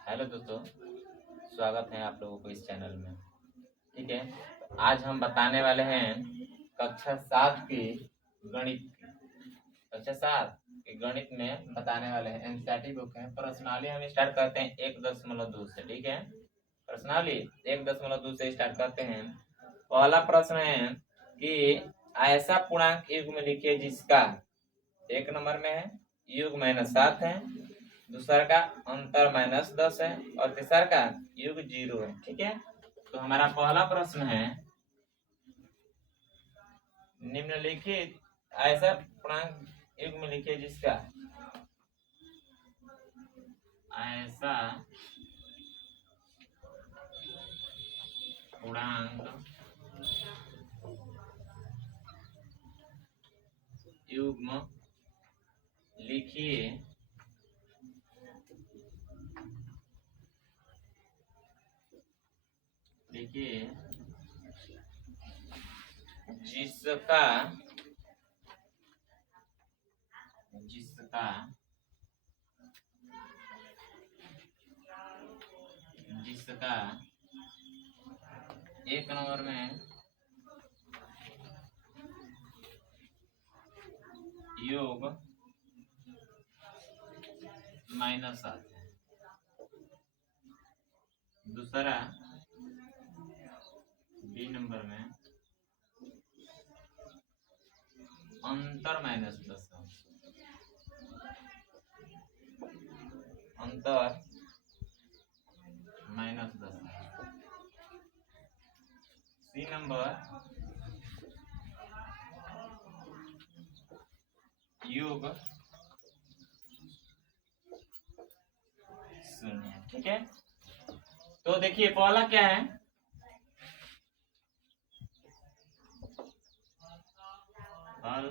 Hello दोस्तों, स्वागत है आप लोगों को इस चैनल में। ठीक है, आज हम बताने वाले हैं कक्षा 7 की गणित की। कक्षा 7 के गणित में बताने वाले हैं, एनसीईआरटी बुक है। प्रश्नावली हम स्टार्ट करते हैं 1.2 से। ठीक है, प्रश्नावली 1.2 से स्टार्ट करते हैं। पहला प्रश्न है कि ऐसा पूर्णांक युग्म लिखिए जिसका एक नंबर में है युग -7 है, दूसरा का अंतर -10 है और तीसरा का युग 0 है। ठीक है, तो हमारा पहला प्रश्न है निम्नलिखित ऐसा पूर्णांक युग्म लिखिए जिसका ऐसा पूर्णांक युग्म लिखिए जिसका जिसका एक नंबर में योग -7 है, दूसरा बी नंबर में अंतर -10 है, अंतर -10 है, सी नंबर योग 0 है। ठीक है, तो देखिए पहला क्या है, हल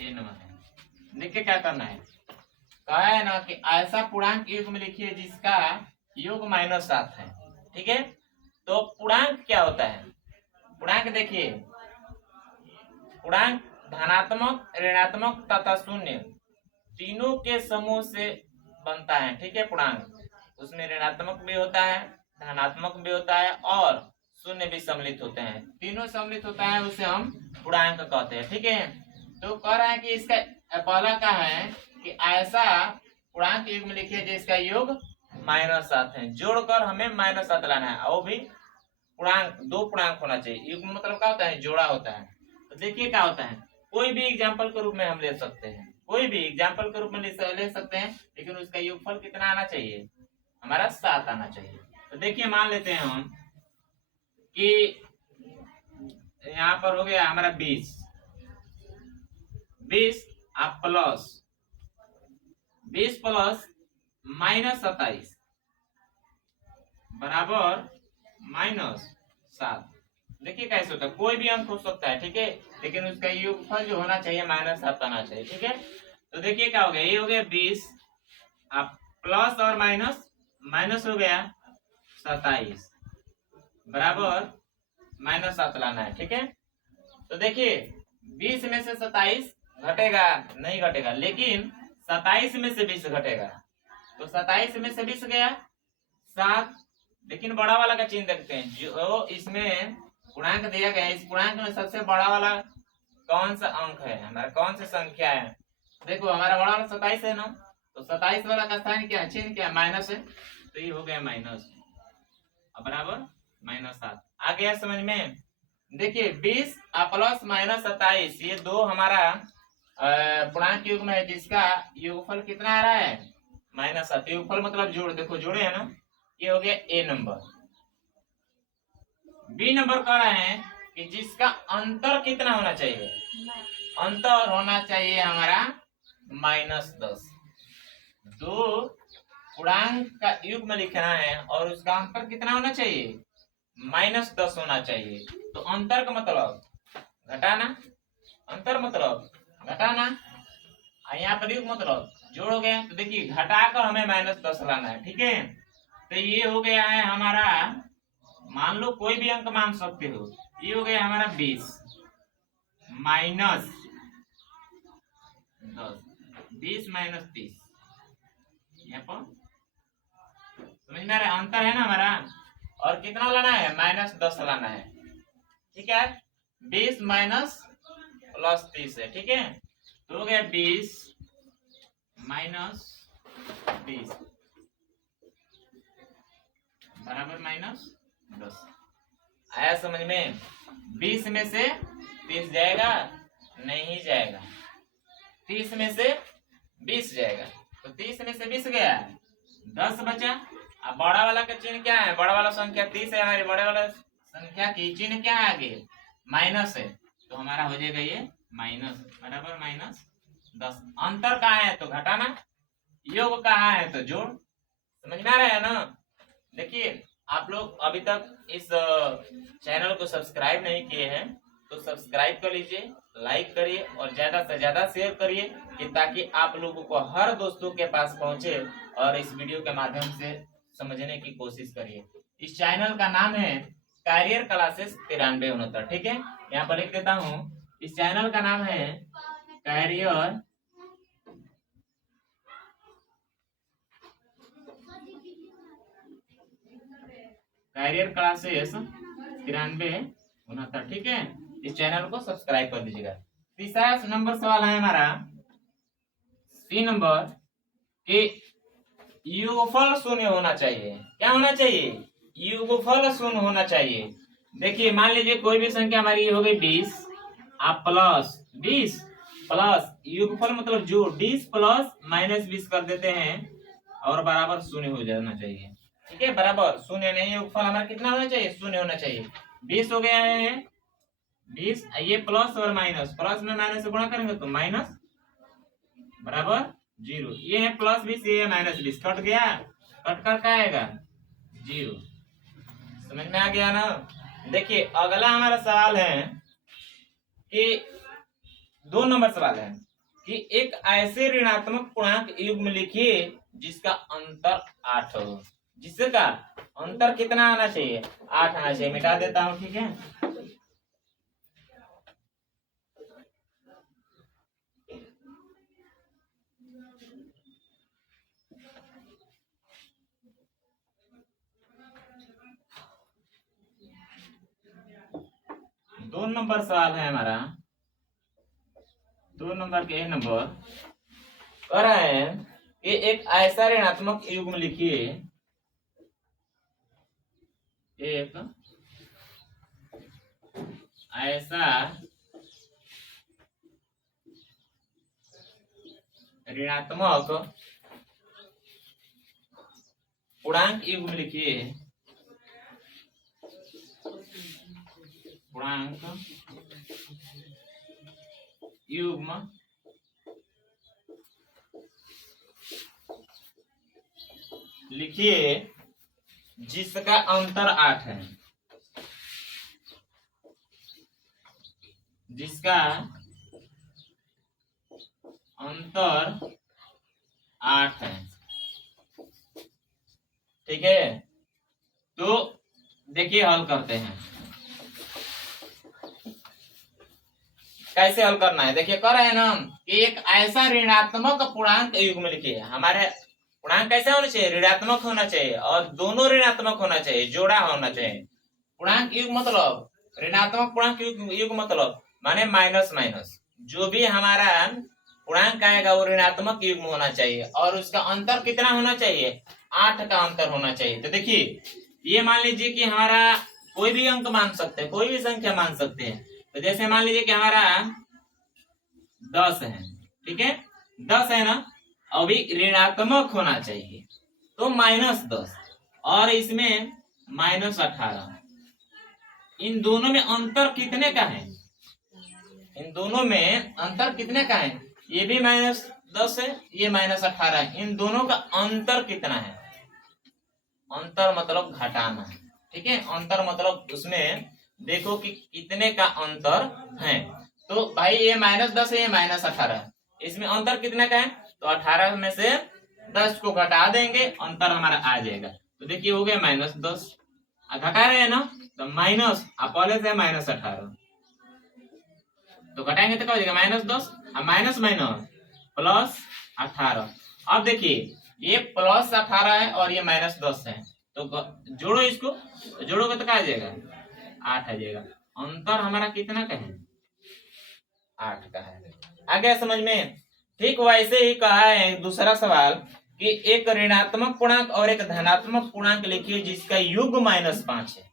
ए नंबर है। देखिए क्या करना है, कहा है ना कि ऐसा पूर्णांक युग्म लिखिए जिसका योग -7 है। ठीक है, तो पूर्णांक क्या होता है? पूर्णांक देखिए, पूर्णांक धनात्मक, ऋणात्मक तथा शून्य तीनों के समूह से बनता है। ठीक है, पूर्णांक उसमें ऋणात्मक भी होता है, धनात्मक भी होता है और शून्य भी सम्मिलित होते हैं। तीनों सम्मिलित होता है उसे हम पूर्णांक कहते हैं। ठीक है, तो कह रहा है कि इसका पहला का है कि ऐसा पूर्णांक युग्म लिखिए जिसका योग -7 है। जोड़कर हमें -7 लाना है, वो भी पूर्णांक, दो पूर्णांक होना चाहिए। युग्म मतलब क्या होता है? जोड़ा होता है। तो देखिए क्या होता है, कोई भी एग्जाम्पल के रूप में हम ले सकते हैं, कोई भी एग्जाम्पल के रूप में ले सकते हैं, लेकिन उसका योगफल कितना आना चाहिए? हमारा 7 आना चाहिए। तो देखिए मान लेते हैं हम कि यहाँ पर हो गया हमारा 20 आप प्लस 20 प्लस -27 बराबर -7। देखिए कैसे होता है, कोई भी अंक हो सकता है। ठीक है, लेकिन उसका योगफल जो होना चाहिए -7 आना चाहिए। ठीक है, तो देखिए क्या हो गया, ये हो गया 20 आप प्लस और माइनस, माइनस हो गया 27 बराबर -7 लाना है। ठीक है, तो देखिए 20 में से 27 घटेगा नहीं घटेगा, लेकिन 27 में से 20 घटेगा, तो 27 में से 20 गया 7। लेकिन बड़ा वाला का चिन्ह देखते हैं, जो इसमें पूर्णांक दिया गया है, इस पूर्णांक में सबसे बड़ा वाला कौन सा अंक है, हमारा कौन सी संख्या है? देखो हमारा बड़ा वाला 27 है ना, तो 27 वाला का स्थान क्या है, चिन्ह क्या है? माइनस है, तो ये हो गया माइनस बराबर -7। आ गया समझ में? देखिए 20 प्लस -27 ये दो हमारा पूर्णांक युग्म है जिसका योगफल कितना आ रहा है? -7। योगफल मतलब जोड़, देखो जोड़े है ना, ये हो गया ए नंबर। बी नंबर कह रहे हैं कि जिसका अंतर कितना होना चाहिए? अंतर होना चाहिए हमारा -10। दो पूर्णांक का युग्म लिखना है और उसका अंतर कितना होना चाहिए? -10 होना चाहिए। तो अंतर का मतलब घटाना, अंतर मतलब घटाना, यहाँ पर युग्म मतलब जोड़ हो गया। तो देखिए घटाकर हमें -10 लाना है। ठीक है, तो ये हो गया है हमारा, मान लो कोई भी अंक मान सकते हो, ये हो गया हमारा 20 -10, 20 -30 यहाँ पर समझ में आ रहा है? अंतर है ना हमारा। और कितना लाना है? -10 लाना है। ठीक है, 20 माइनस प्लस 30 है। ठीक है, तो हो गया 20 माइनस 20 बराबर -10। आया समझ में? 20 में से 30 जाएगा? नहीं जाएगा। 30 में से 20 जाएगा, तो 30 में से 20 गया, 10 बचा। अब बड़ा वाला का चिन्ह क्या है? बड़ा वाला संख्या 30 है हमारे, बड़े वाला संख्या की चिन्ह क्या है? आगे माइनस है, तो हमारा हो जाएगा ये माइनस बराबर -10। अंतर कहाँ है? तो घटाना। योग कहाँ है? तो जोड़। समझ में आ रहा है ना? देखिए, आप लोग अभी तक इस चैनल को सब्सक्राइब नहीं किए हैं तो सब्सक्राइब कर लीजिए, लाइक करिए और ज्यादा से ज्यादा शेयर करिए, कि ताकि आप लोगों को हर दोस्तों के पास पहुंचे और इस वीडियो के माध्यम से समझने की कोशिश करिए। इस चैनल का नाम है कैरियर क्लासेस 9369। ठीक है, यहाँ पर लिख देता हूँ। इस चैनल का नाम है कैरियर क्लासेस 9369। ठीक है, इस चैनल को सब्सक्राइब कर दीजिएगा। तीसरा नंबर सवाल है हमारा सी नंबर कि योगफल शून्य होना चाहिए। क्या होना चाहिए? योगफल शून्य होना चाहिए। देखिए, मान लीजिए कोई भी संख्या हमारी हो गई 20, आप प्लस 20 प्लस योगफल मतलब जो 20 प्लस -20 कर देते हैं और बराबर शून्य हो जाना चाहिए। ठीक है, बराबर शून्य नहीं, योगफल हमारा कितना होना चाहिए? शून्य होना चाहिए। 20 हो गया है 20, ये प्लस और माइनस, प्लस में माइनस से गुणा करेंगे तो माइनस बराबर 0। ये है +20, ये है -20, कट गया, कट कर क्या आएगा? 0। समझ में आ गया ना? देखिए, अगला हमारा सवाल है कि 2 नंबर सवाल है कि एक ऐसे ऋणात्मक पूर्णांक युग्म लिखिए जिसका अंतर 8 हो। जिसका अंतर कितना आना चाहिए? 8 आना चाहिए। मिटा देता हूं। ठीक है, दो नंबर सवाल है हमारा। 2 नंबर के नंबर कह रहे हैं कि एक ऐसा ऋणात्मक युग्म लिखिए, एक ऐसा ऋणात्मक पूर्णांक युग्म लिखिए, पूर्णांक युग्म लिखिए जिसका अंतर 8 है, जिसका अंतर 8 है। ठीक है, तो देखिए हल करते हैं। कैसे हल करना है? देखिए, कह रहे हैं ना कि एक ऐसा ऋणात्मक पूर्णांक युग्म लिखिए। हमारे पूर्णांक कैसे होना चाहिए? ऋणात्मक होना चाहिए और दोनों ऋणात्मक होना चाहिए, जोड़ा होना चाहिए। पूर्णांक युग्म मतलब ऋणात्मक पूर्णांक युग्म मतलब माने माइनस माइनस, जो भी हमारा पूर्णांक आएगा वो ऋणात्मक युग्म होना चाहिए और उसका अंतर कितना होना चाहिए? 8 का अंतर होना चाहिए। तो देखिए, ये मान लीजिए कि हमारा कोई भी अंक मान सकते हैं, कोई भी संख्या मान सकते हैं। तो जैसे मान लीजिए कि हमारा 10 है। ठीक है, 10 है ना, अभी ऋणात्मक होना चाहिए तो -10 और इसमें -18। इन दोनों में अंतर कितने का है? इन दोनों में अंतर कितने का है? ये भी -10 है, ये -18 है। इन दोनों का अंतर कितना है? अंतर मतलब घटाना। ठीक है, अंतर मतलब उसमें देखो कि कितने का अंतर है। तो भाई ये -10 है, ये -18 है, इसमें अंतर कितने का है? तो 18 में से 10 को घटा देंगे, अंतर हमारा आ जाएगा। तो देखिए हो गया -10, घटा रहे हैं ना, तो माइनस पहले से -18, तो घटाएंगे तो क्या हो जाएगा? -10 और माइनस माइनस +18। अब देखिए ये प्लस 18 है और ये माइनस 10 है, तो जोड़ो इसको, जोड़ोगे तो क्या आ जाएगा 8 आ जाएगा। अंतर हमारा कितना का है 8 का है। आ गया समझ में। ठीक वैसे ही कहा है दूसरा सवाल कि एक ऋणात्मक पूर्णांक और एक धनात्मक पूर्णांक लिखिए जिसका योग -5 है।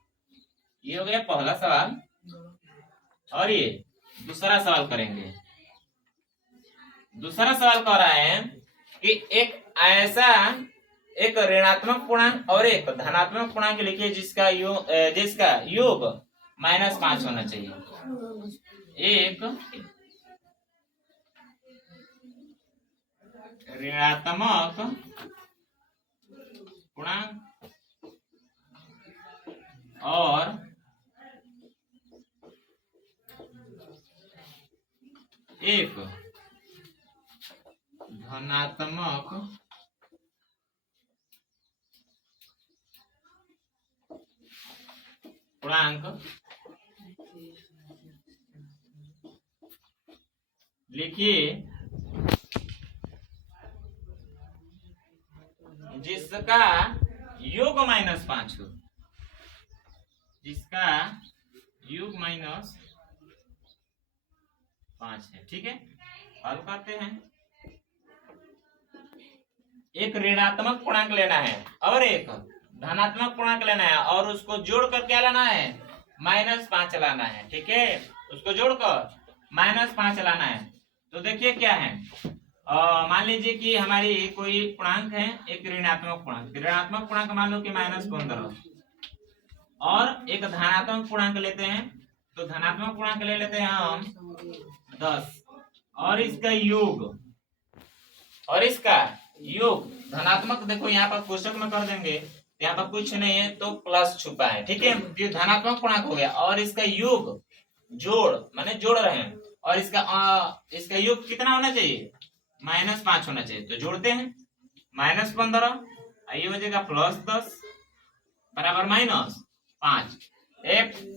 ये हो गया पहला सवाल। और ये दूसरा सवाल करेंगे। दूसरा सवाल कह रहा है कि एक ऐसा एक ऋणात्मक पूर्णांक और एक धनात्मक पूर्णांक लिखिए जिसका योग -5 होना चाहिए। एक ऋणात्मक पूर्णांक और एक धनात्मक पूर्णांक लिखिए जिसका योग -5 हो, जिसका योग -5 है। ठीक है, हल करते हैं। एक ऋणात्मक पूर्णांक लेना है और एक धनात्मक पूर्णांक लेना है और उसको जोड़कर क्या लाना है -5 लाना है। ठीक है, उसको जोड़कर -5 लाना है। तो देखिए क्या है, मान लीजिए कि हमारी कोई पूर्णांक है, एक ऋणात्मक पूर्णांक। ऋणात्मक पूर्णांक मान लो कि -15 और एक धनात्मक पूर्णांक लेते हैं, तो धनात्मक पूर्णांक ले लेते हैं हम 10 और इसका योग धनात्मक देखो यहाँ पर कोष्टक में कर देंगे, यहाँ पर कुछ नहीं है तो प्लस छुपा है। ठीक है, ये धनात्मक पूर्णांक हो गया और इसका योग जोड़ माने जोड़ रहे हैं और इसका योग कितना होना चाहिए -5 होना चाहिए। तो जोड़ते हैं -15 ये हो जाएगा +10 बराबर -5।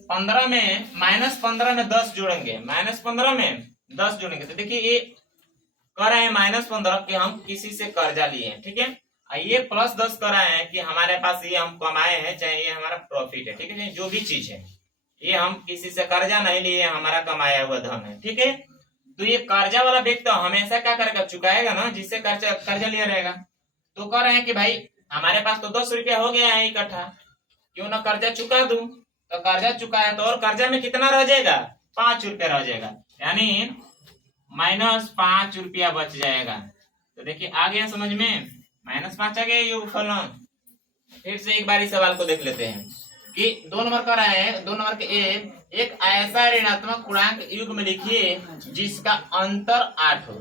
15 में -15 में 10 जोड़ेंगे, -15 में 10 जोड़ेंगे तो देखिए ये कर रहे हैं -15 कि हम किसी से कर्जा लिए हैं। ठीक है, ये +10 कर रहे हैं कि हमारे पास ये हम कमाए हैं, चाहे ये हमारा प्रॉफिट है। ठीक है, जो भी चीज है ये हम किसी से कर्जा नहीं लिए, हमारा कमाया हुआ धन है। ठीक है, तो ये कर्जा वाला व्यक्ति तो हमेशा क्या करेगा चुकाएगा ना, जिससे कर्जा लिया रहेगा। तो कह रहे हैं कि भाई हमारे पास तो 10 रुपया हो गया है इकट्ठा, क्यों ना कर्जा चुका दूं। तो कर्जा चुकाया तो और कर्जा में कितना रह जाएगा 5 रुपया रह जाएगा, यानी -5 रुपया बच जाएगा। तो देखिए आ गया समझ में, -5 आ गया योगफलन। फिर से एक बार इस सवाल को देख लेते हैं कि 2 नंबर का रहा है, 2 नंबर के एक ऐसा ऋणात्मक पूर्णांक युग्म लिखिए जिसका अंतर 8 हो।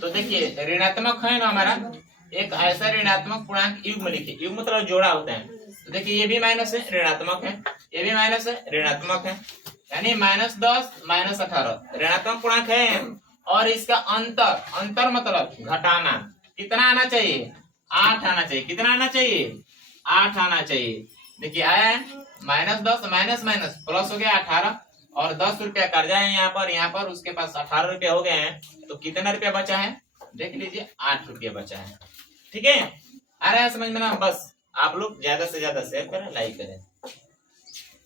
तो देखिए ऋणात्मक है ना हमारा, एक ऐसा ऋणात्मक पूर्णांक युग्म लिखिए, युग्म मतलब जोड़ा होता है। तो देखिए ये भी माइनस है ऋणात्मक है, ये भी माइनस है ऋणात्मक है, यानी -10 -18 ऋणात्मक पूर्णांक है और इसका अंतर मतलब घटाना कितना आना चाहिए 8 आना चाहिए। कितना आना चाहिए 8 आना चाहिए। देखिए आया है -10 माइनस प्लस हो गया 18 और 10 रुपया कर्जा है यहाँ पर उसके पास 18 रुपया हो गए हैं, तो कितना रुपया बचा है देख लीजिए 8 रुपया बचा है। ठीक है, आ रहा है समझ में ना। बस आप लोग ज्यादा से ज्यादा शेयर करें, लाइक करें।